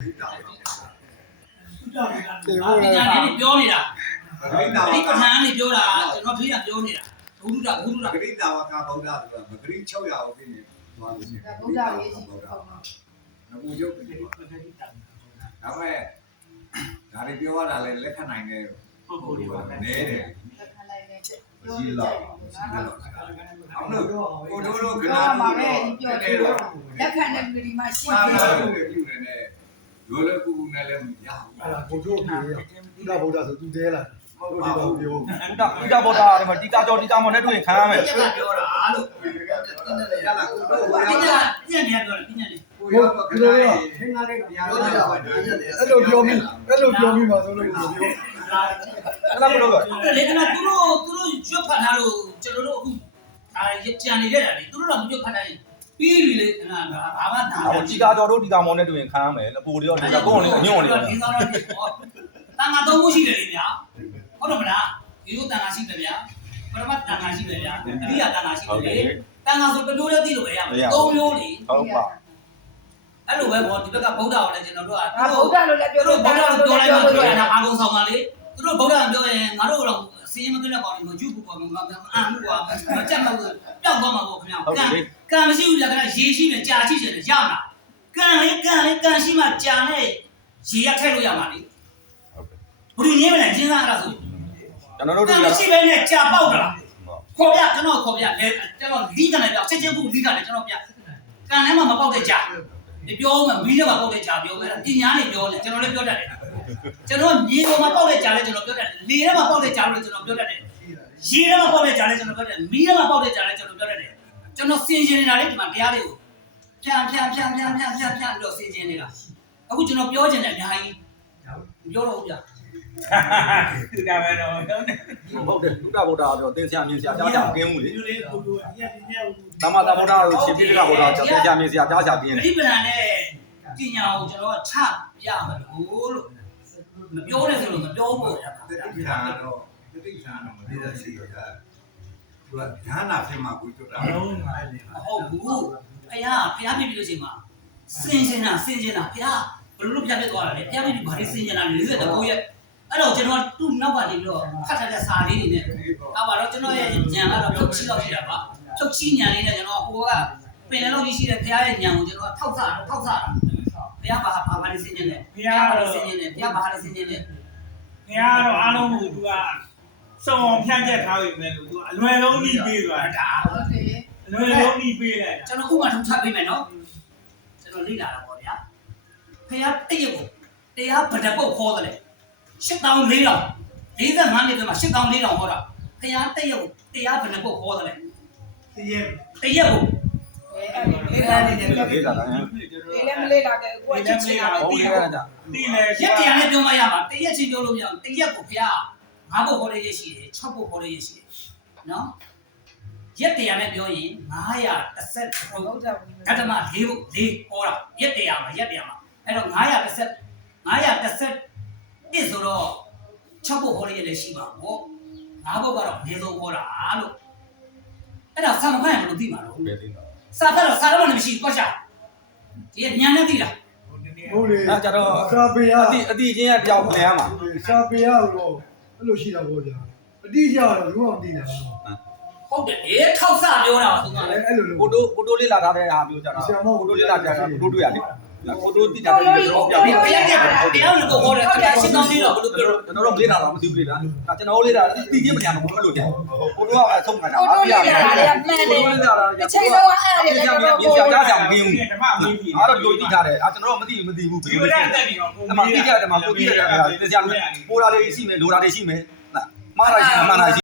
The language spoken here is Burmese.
ညာနေပြောနေတာဒီပဋ္ဌာန်းနေပြောတာကျွန်တော်တွေ့ရပြောနေတာဘုဒ္ဓဂရိတာဝကဗုဒ္ဓဆိုတာမဂရိ600အောင်ဖြစ်နေသွားလို့ရှိရင်ဗုဒ္ဓရေးရှိပေါ့နော်ငါရုပ်တယ်ဒါပေမဲ့ဒါတွေပြောရတာလဲလက်ခံနိုင်တဲ့ပုဂ္ဂိုလ်တွေပါနေတယ်လက်ခံနိုင်တဲ့ပြောကြတယ်အောင်လို့ကိုတို့ကနာမှာပဲပြောတယ်လက်ခံတဲ့လူတွေမှာရှိတယ်ပြုနေတယ်ရိုးလည်းကူကူနဲ့လည်းမရဘူးအဲ့ဒါကိုတို့ပြောဗုဒ္ဓဆိုသူတဲလာဟုတ်တယ်တော့ပြောတိတာဗုဒ္ဓတွေမှာတိတာကြောတိတာမော်နဲ့တွေ့ရင်ခံရမယ်ပြောတာလို့ရလာကိုတို့ပြညနေပြောတယ်ပြညနေဟုတ်ကဲ့လေခင်းကားလေးပြရတယ်အဲ့လိုပြောမိပါဆိုလို့ပြောအဲ့လိုပြောလေကနသူတို့ရွတ်ဖတ်ထားလို့ကျွန်တော်တို့အခုဒါကြံနေရတာလေသူတို့တော့မရွတ်ဖတ်နိုင်ပြီးပြီလေဘာမှဒါတိတာကြောတို့တိတာမော်နဲ့တွေ့ရင်ခံရမယ်လပိုတွေရောဒီကကိုယ်နဲ့ညွန့်နေတယ်ဒီတော့တန်ခါသုံးခုရှိတယ်လေဗျာဟုတ်တယ်မလားဒီလိုတန်ခါရှိတယ်ဗျာပရမတ်တန်ခါရှိတယ်ဗျာအရိယာတန်ခါရှိတယ်လေတန်ခါဆိုတမျိုးလေးသိလို့ပဲရမယ်သုံးမျိုးလေဟုတ်ပါအဲ့လိုပဲပေါ့ဒီဘက်ကဗုဒ္ဓကိုလည်းကျွန်တော်တို့ကဗုဒ္ဓလို့လည်းပြောလို့ဗုဒ္ဓကိုပြောလိုက်တော့ပြောရတာအာကုန်ဆောင်ပါလေသူတို့ဗုဒ္ဓကပြောရင်ငါတို့တော့စင်းမသိတဲ့ကောင်တွေမကျွတ်ဘူးပေါ့ငါအံ့မှုကွာမကြက်မလို့ပျောက်သွားမှာပေါ့ခင်ဗျာကံမရှိဘူးလားခင်ဗျာရေရှိနေကြာရှိနေတယ်ရမလားကံရှိမှကြာနဲ့ရေရထည့်လို့ရမှာလေဘယ်လိုနည်းမလဲကျင်းစားရတာဆိုကျွန်တော်တို့ကံမရှိပဲနဲ့ကြာပေါက်တာခေါ်ပြကျွန်တော်ခေါ်ပြလေကျွန်တော်လီးကန်လည်းပြောချက်ချင်းခုလီးကန်လည်းကျွန်တော်ပြကံထဲမှာမပေါက်တဲ့ကြာပြောမှမီးထဲမှာပေါက်တဲ့ကြာပြောမယ်ပညာနဲ့ပြောတယ်ကျွန်တော်လည်းပြောတတ်တယ်ကျွန်တော်မြေပေါ်မှာပေါက်တဲ့ကြာလည်းကျွန်တော်ပြောတတ်တယ်လေထဲမှာပေါက်တဲ့ကြာလို့ကျွန်တော်ပြောတတ်တယ်ရေထဲမှာပေါက်တဲ့ကြာလည်းကျွန်တော်ပြောတတ်တယ်မီးထဲမှာပေါက်တဲ့ကြာလည်းကျွန်တော်ပြောတတ်တယ်ကျွန်တော်စင်ကျင်နေတာလေဒီမှာတရားလေးကိုဖြန်းပြီးတော့စင်ကျင်နေတာအခုကျွန်တော်ပြောချင်တယ်အများကြီးပြောတော့ဗျာသူတာပဲတော့ဟုတ်တယ်သုတဗုဒ္ဓပြောသင်္ဆရာမြင်ဆရာကြားချာကင်းမှုလေသမဗုဒ္ဓတို့ရှင်ပိဋကဗုဒ္ဓသင်္ဆရာမြင်ဆရာကြားချာကင်းတယ်ဒီပလန်နဲ့ပညာကိုကျွန်တော်ချပြမယ်လို့မပြောနဲ့ဆိုလို့မပြောဘူးဗျာတိဋ္ဌာန်တော့မသိတဲ့ရှိရတာသူကဓာနာဖြစ်မှာကိုကျွတ်တာဟုတ်ဘူးဖះပြပြီးလို့ချိန်မှာစင်ကျင်တာဖះဘယ်လိုဖះပြသွားတာလဲဖះပြပြီးဘာတွေစင်ကျင်တာလဲ49ရက်အဲ့တော့ကျွန်တော်သူ့နောက်ကနေပြီးတော့ဖတ်ထားတဲ့စာလေးတွေနဲ့အောက်ပါတော့ကျွန်တော်ရဲ့ညံကတော့ဖြုတ်ချီလောက်ရှိတာပါဖြုတ်ချီညံလေးနဲ့ကျွန်တော်ဟိုကပင်လည်းလောက်ရှိတဲ့ဖះရဲ့ညံကိုကျွန်တော်ထောက်စားဖះဘာလေးစင်ကျင်လဲဖះဘာလေးစင်ကျင်လဲဖះဘာလေးစင်ကျင်လဲဖះတော့အားလုံးကိုသူကစုံအောင်ဖြန့်ချက်ထားပြီမဲ့လို့သူအလွယ်လုံးပြီးပေးသွားတာဟုတ်တယ်အလွယ်လုံးပြီးပေးလိုက်တာကျွန်တော်ဥပမာထုတ်ထားပေးမယ်နော်ကျွန်တော်လေ့လာတာပေါ့ဗျာဖះတရက်ကိုတရားဗဒပုတ်ခေါ်တယ်8400 45နှစ်တည်းမှာ8400ဟောတာဖះတရက်ကိုတရားဗဒပုတ်ခေါ်တယ်တရက်ကိုလေးလာနေတယ်လေးလာမလေးလာတယ်ကိုချစ်ချင်တာတိလေရက်တရားနဲ့ပြောမရပါတရက်ချင်းပြောလို့မရဘူးတရက်ကိုဖះ5ပုတ်ခေါ်ရရရှိတယ်6ပုတ်ခေါ်ရရရှိတယ်နော်ရက်တရားနဲ့ပြောရင်930ပုတ်ဓမ္မ4ပုတ်4ဟောတာရက်တရားမှာအဲ့တော့930ဆိုတော့6ပုတ်ဟောရရတယ်ရှိပါဘော5ပုတ်ကတော့အနည်းဆုံးဟောတာလို့အဲ့ဒါစာမဖတ်ရင်မလို့သိမှာတော့စာဖတ်တော့စာတော့လည်းမရှိဘူးကွာရှာဒီညံနဲ့သိလားဟုတ်လေအဲ့ကြတော့စာပေရအတိချင်းကတယောက်လဲရမှာစာပေရတော့အဲ့လိုရှိတာပေါ့ဗျာအတိကျတော့လုံးဝမသိနိုင်ဘူးဟုတ်တယ်လေထောက်ဆပြောတာပါသူကလည်းအဲ့လိုကိုတိုးလေးလာထားတဲ့ဟာမျိုးကြတာကိုတိုးလေးလာကြတာကိုတိုးတွေ့ရလေကိုတိုးတိတာတယ်ကျွန်တော်ပြပြတရားလည်းကိုဟောတယ်တရားရှင်းကောင်းလေးတော့ဘယ်လိုပြောကျွန်တော်တို့လေးလာတော့မသိဘူးလေလားဒါကျွန်တော်လေးလာတိချင်းမညာဘူးအဲ့လိုကြကိုတိုးကအဆုံးခံတာအပြရပါတယ်မှန်တယ်တစ်ချိန်လုံးအဲ့ဒါလည်းကျွန်တော်ကိုကြားကြမင်းဘူးဓမ္မမင်းကြီးအားတော့လူကြီးထားတယ်ကျွန်တော်တို့မသိဘူးဘယ်လိုလဲအမှတိကျတယ်မှာကိုတိကျတယ်ဆရာပိုးလာလေးရှိမယ်လိုလာလေးရှိမယ်မှားတာရှိ